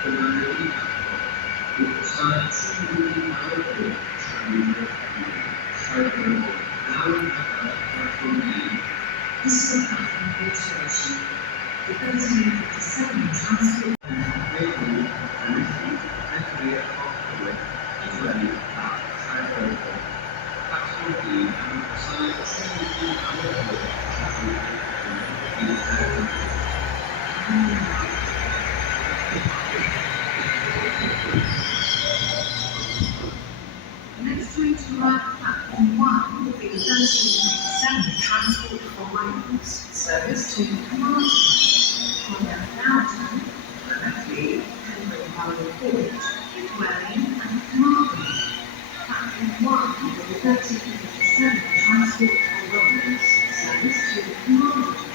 Comando Urusan sungguh tahu saya tahu platform This will have an alteration. The 1357 transport next train to arrive at platform 1 will be the 1357 transport for Wales service to Carmarthen. On their Downtown, directly Pembroke Valley Port, Welling and Carmarthen. Platform 1 will be the 1357 transport for Wales service to Carmarthen.